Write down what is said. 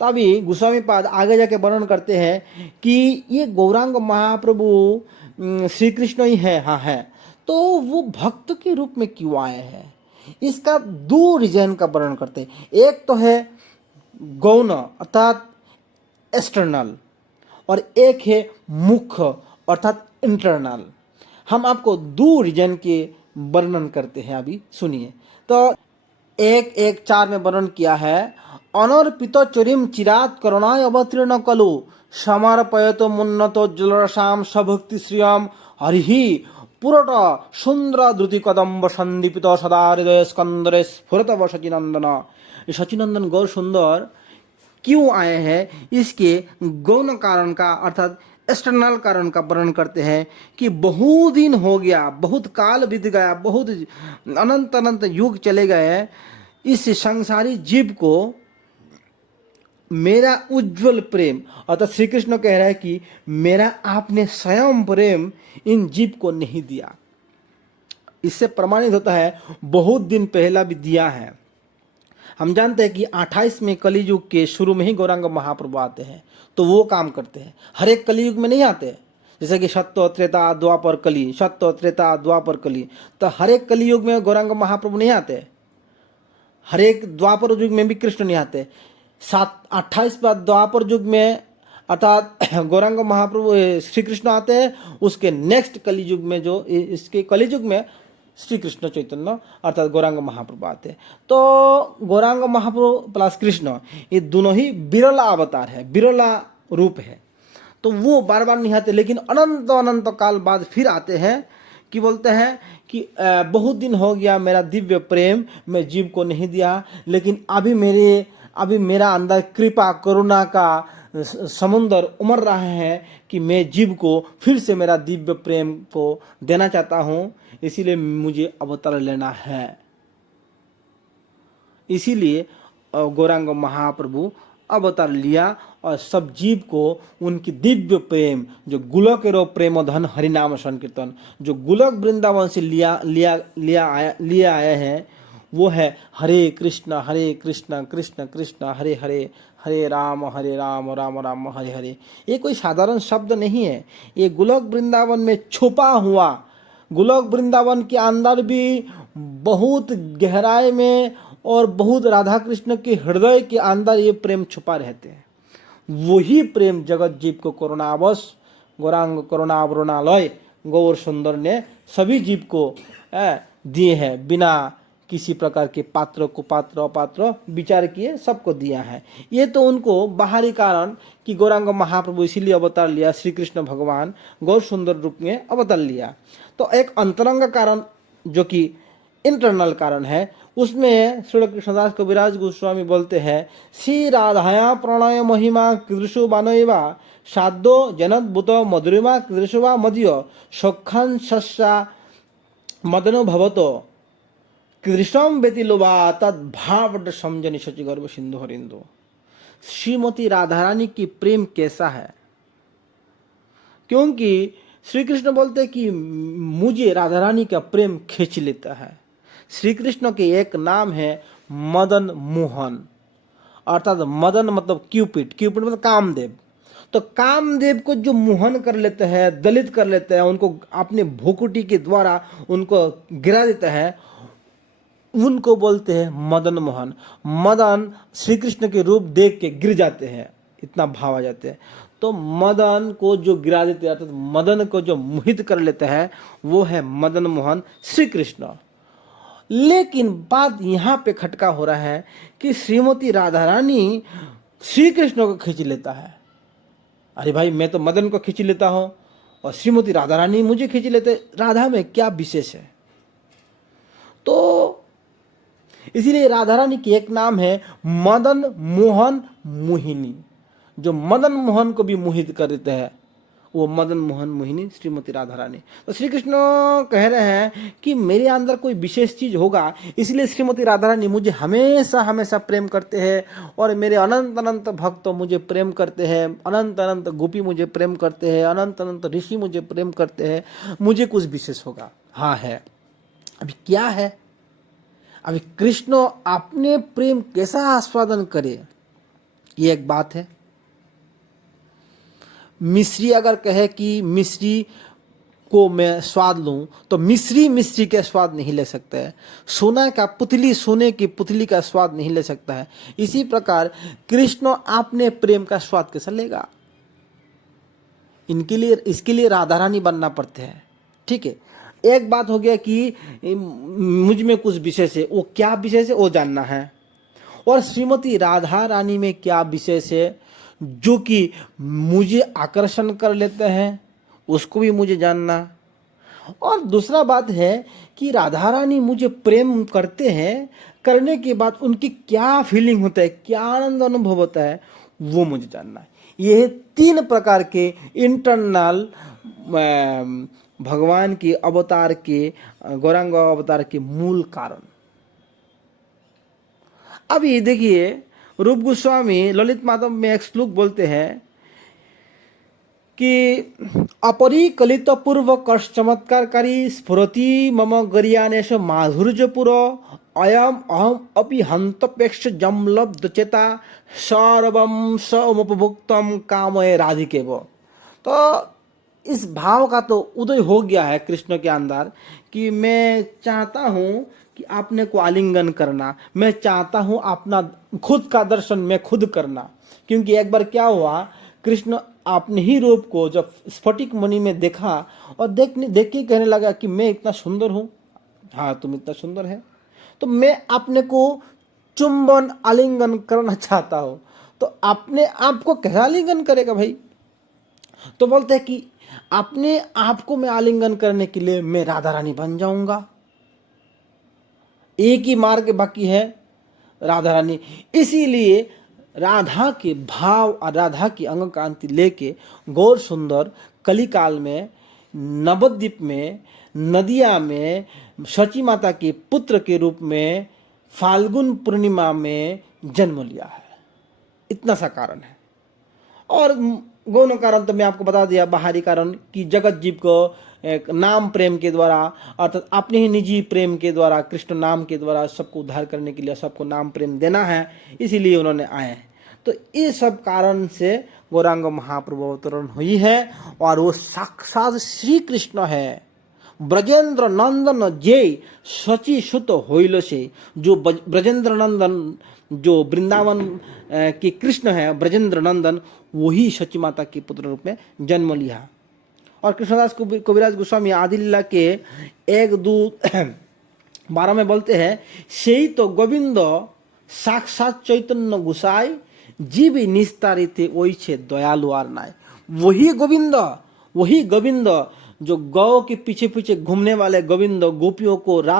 तो अभी गोस्वामी पाद आगे जाके वर्णन करते हैं कि ये गौरांग महाप्रभु श्री कृष्ण ही है, हाँ है, तो वो भक्त के रूप में क्यों आए हैं, इसका दो रीजन का वर्णन करते हैं। एक तो है गौण अर्थात एक्सटर्नल, और एक है मुख्य अर्थात इंटरनल। हम आपको दो रीजन के वर्णन करते हैं, अभी सुनिए। तो 1:1:4 में वर्णन किया है, अनर्पित चरिम चिरात करुणाय अवतीर्ण कलु समर्पयत मुन्नतो जलरसाम सभक्ति श्रियम हरिहि पुरट सुंदर द्रुति कदम्ब संदीपित सदा हृदय स्कंदरे स्फुरत व सचिनंदन। सचिनंदन गौर सुंदर क्यों आए हैं, इसके गौण कारण का अर्थात एक्सटर्नल कारण का वर्णन करते हैं कि बहुत दिन हो गया, बहुत काल बीत गया, बहुत अनंत अनंत युग चले गए, इस संसारी जीव को मेरा उज्जवल प्रेम, अर्थात श्री कृष्ण कह रहा है कि मेरा आपने स्वयं प्रेम इन जीव को नहीं दिया। इससे प्रमाणित होता है बहुत दिन पहला भी दिया है। हम जानते हैं कि 28वें कलियुग के शुरू में ही गौरांग महाप्रभु आते हैं, तो वो काम करते हैं। हर एक कलियुग में नहीं आते, जैसे कि सत्य त्रेता द्वापर कली, सत्य त्रेता द्वापर कली, तो हर एक कलियुग में गौरांग महाप्रभु नहीं आते, हर एक द्वापर युग में भी कृष्ण नहीं आते। 28 बार द्वापर युग में अर्थात गौरांग महाप्रभु श्री कृष्ण आते हैं, उसके नेक्स्ट कलियुग में जो इसके कलियुग में श्री कृष्ण चैतन्य अर्थात गौरांग महाप्रभु आते हैं। तो गौरांग महाप्रभु प्लस कृष्ण ये दोनों ही बिरला अवतार है, बिरला रूप है, तो वो बार बार नहीं आते, लेकिन अनंत अनंत काल बाद फिर आते हैं कि बोलते हैं कि बहुत दिन हो गया मेरा दिव्य प्रेम मैं जीव को नहीं दिया, लेकिन अभी मेरा अंदर कृपा करुणा का समुंदर उमड़ रहा है कि मैं जीव को फिर से मेरा दिव्य प्रेम को देना चाहता हूँ, इसीलिए मुझे अवतार लेना है। इसीलिए गौरांग महाप्रभु अवतार लिया और सब जीव को उनकी दिव्य प्रेम, जो गुलक रो प्रेम धन हरिनाम संकीर्तन, जो गुलक वृंदावन से लिया आए हैं, वो है हरे कृष्ण कृष्ण कृष्ण हरे हरे, हरे राम राम राम हरे हरे। ये कोई साधारण शब्द नहीं है, ये गोलोक वृंदावन में छुपा हुआ, गोलोक वृंदावन के अंदर भी बहुत गहराई में और बहुत राधा कृष्ण के हृदय के अंदर ये प्रेम छुपा रहते हैं। वही प्रेम जगत जीव को करुणावश गौरांग करुणावरुणालय गौर सुंदर ने सभी जीव को दिए हैं, बिना किसी प्रकार के पात्र को पात्र अपात्र विचार किए सबको दिया है। ये तो उनको बाहरी कारण कि गौरांग महाप्रभु इसीलिए अवतार लिया, श्री कृष्ण भगवान गौर सुंदर रूप में अवतार लिया। तो एक अंतरंग कारण जो कि इंटरनल कारण है, उसमें श्री कृष्णदास कविराज गोस्वामी बोलते हैं, श्री राधाया प्रणय महिमा कीदृशो बानयवा साधो जनद्भुत मधुरिमा कीदृशो वा मदीय सखान सस्या मदनो भवतो कृष्णम व्यतिलोवा तद्भाव समझनी शचि गर्भ सिंधु हरिंदु। श्रीमती राधा रानी की प्रेम कैसा है, क्योंकि श्री कृष्ण बोलते हैं कि मुझे राधा रानी का प्रेम खींच लेता है। श्री कृष्ण के एक नाम है मदन मोहन, अर्थात मदन मतलब क्यूपिड, क्यूपिड मतलब कामदेव। तो कामदेव को जो मोहन कर लेते हैं, दलित कर लेते हैं, उनको अपने भोकुटी के द्वारा उनको गिरा देते हैं, उनको बोलते हैं मदन मोहन। मदन श्री कृष्ण के रूप देख के गिर जाते हैं, इतना भाव आ जाते हैं। तो मदन को जो गिरा देते हैं, अर्थात मदन को जो मोहित कर लेते हैं, वो है मदन मोहन श्री कृष्ण। लेकिन बात यहाँ पे खटका हो रहा है कि श्रीमती राधा रानी श्री कृष्ण को खींच लेता है। अरे भाई, मैं तो मदन को खींच लेता हूँ और श्रीमती राधा रानी मुझे खींच लेते, राधा में क्या विशेष है? तो इसीलिए राधा रानी की एक नाम है मदन मोहन मोहिनी, जो मदन मोहन को भी मोहित कर देते हैं, वो मदन मोहन मोहिनी श्रीमती राधा रानी। तो श्री कृष्ण कह रहे हैं कि मेरे अंदर कोई विशेष चीज होगा, इसलिए श्रीमती राधा रानी मुझे हमेशा हमेशा प्रेम करते हैं और मेरे अनंत अनंत भक्त मुझे प्रेम करते हैं, अनंत अनंत गोपी मुझे प्रेम करते हैं, अनंत अनंत ऋषि मुझे प्रेम करते हैं, मुझे कुछ विशेष होगा। हाँ है। अभी क्या है? अभी कृष्ण अपने प्रेम कैसा आस्वादन करे, ये एक बात है। मिश्री अगर कहे कि मिश्री को मैं स्वाद लूं, तो मिश्री के स्वाद नहीं ले सकता है। सोने की पुतली का स्वाद नहीं ले सकता है। इसी प्रकार कृष्ण आपने प्रेम का स्वाद कैसा लेगा? इसके लिए राधा रानी बनना पड़ते हैं। ठीक है, एक बात हो गया कि मुझ में कुछ विशेष है, वो क्या विशेष है वो जानना है। और श्रीमती राधा रानी में क्या विशेष है जो कि मुझे आकर्षण कर लेते हैं, उसको भी मुझे जानना। और दूसरा बात है कि राधा रानी मुझे प्रेम करते हैं, करने के बाद उनकी क्या फीलिंग होता है, क्या आनंद अनुभव होता है, वो मुझे जानना है। ये 3 प्रकार के इंटरनल भगवान के अवतार के, गौरांग अवतार के मूल कारण। अभी देखिए, रूप गोस्वामी ललित माधव में एक श्लोक बोलते हैं कि अपरिकलित पूर्व कर्ष चमत्कारकारी स्फुरति मम गरियानेश माधुर्यपुर अयम अहम अपि हंतपेक्ष जमलब्ध चेता सर्वम समुपभुक्तम कामय राधिके वो। तो इस भाव का तो उदय हो गया है कृष्ण के अंदर कि मैं चाहता हूँ कि अपने को आलिंगन करना, मैं चाहता हूँ अपना खुद का दर्शन मैं खुद करना। क्योंकि एक बार क्या हुआ, कृष्ण अपने ही रूप को जब स्फटिक मणि में देखा और देख के कहने लगा कि मैं इतना सुंदर हूँ। हाँ, तुम इतना सुंदर है, तो मैं अपने को चुंबन आलिंगन करना चाहता हूँ। तो अपने आप को कैसे आलिंगन करेगा भाई? तो बोलते हैं कि अपने आप को मैं आलिंगन करने के लिए मैं राधा रानी बन जाऊंगा। एक ही मार्ग बाकी है, राधा रानी। इसीलिए राधा के भाव और राधा की अंग कांति लेके गौर सुंदर कलिकाल में नवद्वीप में नदिया में शची माता के पुत्र के रूप में फाल्गुन पूर्णिमा में जन्म लिया है। इतना सा कारण है। और गौण कारण तो मैं आपको बता दिया, बाहरी कारण कि जगत जीव को एक नाम प्रेम के द्वारा, अर्थात अपने ही निजी प्रेम के द्वारा, कृष्ण नाम के द्वारा सबको उद्धार करने के लिए सबको नाम प्रेम देना है, इसीलिए उन्होंने आए हैं। तो ये सब कारण से गौरांग महाप्रभु अवतरण हुई है और वो साक्षात श्री कृष्ण है। ब्रजेंद्र नंदन जय शची सुत होइल से, जो ब्रजेंद्र नंदन जो वृंदावन के कृष्ण है, ब्रजेंद्र नंदन, वही शची माता के पुत्र रूप में जन्म लिया। और कृष्णदास कविराज गोस्वामी आदि लीला के 1-2-12 में बोलते हैं, सेई तो गोविंद साक्षात चैतन्य गुसाई जीव निस्तारित वही छे दयालु आर नाय। वही गोविंद जो गौ के पीछे पीछे घूमने वाले गोविंद गोपियों को